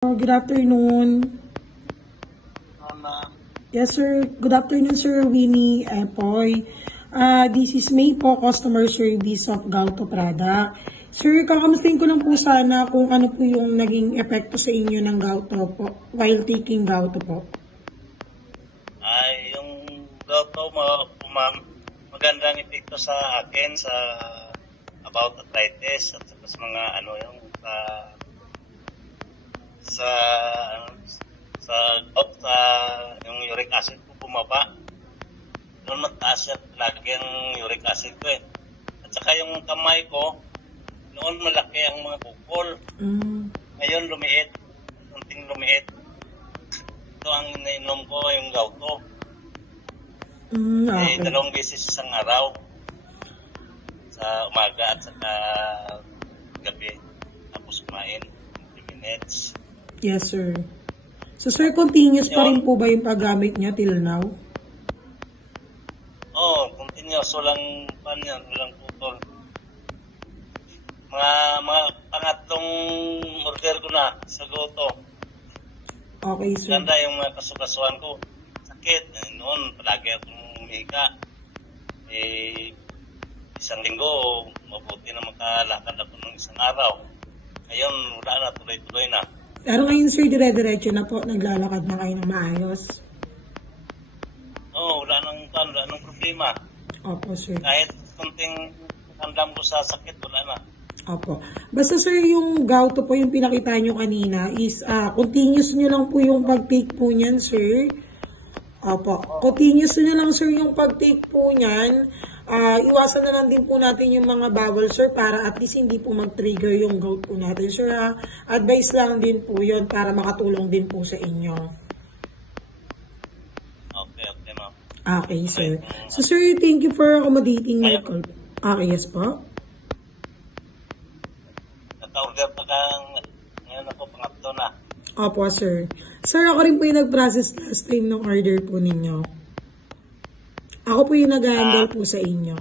Good afternoon. Yes, sir. Good afternoon, Sir Winnie Epoy. This is May po, customer service of Gauto Product. Sir, kakamustahin ko lang po sana kung ano po yung naging epekto sa inyo ng Gauto po while taking Gauto po. Ay, yung Gauto mo, ma'am, magandang epekto sa akin sa about arthritis at sa mga ano yung sa yung uric acid ko bumaba. Noon mataas siya lagi ang uric acid ko eh. At saka yung kamay ko, noon malaki ang mga bukol. Ngayon lumiit, unting lumiit. Ito ang inainom ko, yung Gauto. Okay. 2 beses isang araw. Sa umaga at saka gabi. Tapos kumain 20 minutes. Yes, sir. So, sir, continuous pa rin po ba yung paggamit niya till now? Oo, continuous. Walang walang putol. Mga pangatlong order ko na sa Gauto. Okay, sir. Ganda yung mga kasukasuan ko. Sakit. Noon, palagi akong umiga. Isang linggo, mabuti na makalakad ako ng isang araw. Ngayon, wala na, tuloy-tuloy na. Pero ngayon, sir, dire-diretso na po, naglalakad na kayo ng maayos. Oo, wala nang problema. Opo, sir. Kahit kunting handam ko sa sakit, wala na. Opo. Basta, sir, yung Gauto po yung pinakita nyo kanina is continuous nyo lang po yung pag-take po niyan, sir. Opo. Continuous nyo lang, sir, yung pag-take po niyan. Iwasan na lang din po natin yung mga bawal, sir, para at least hindi po mag-trigger yung gout po natin. Sir, advice lang din po yun para makatulong din po sa inyo. Okay, ma'am. Okay, sir. So, sir, thank you for accommodating my call. Okay, yes po. Nata-order pa kang, ngayon ako, pangatlo na. Opo, sir. Sir, ako rin po yung nag-process last time ng order po ninyo. Ako po yung nag-handle po sa inyo.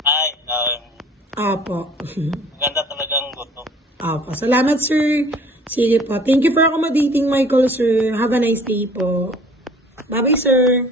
Ay, Opo. maganda talagang Gauto. Opo. Salamat, sir. Sige po. Thank you for accommodating my call, sir. Have a nice day po. Bye-bye, sir.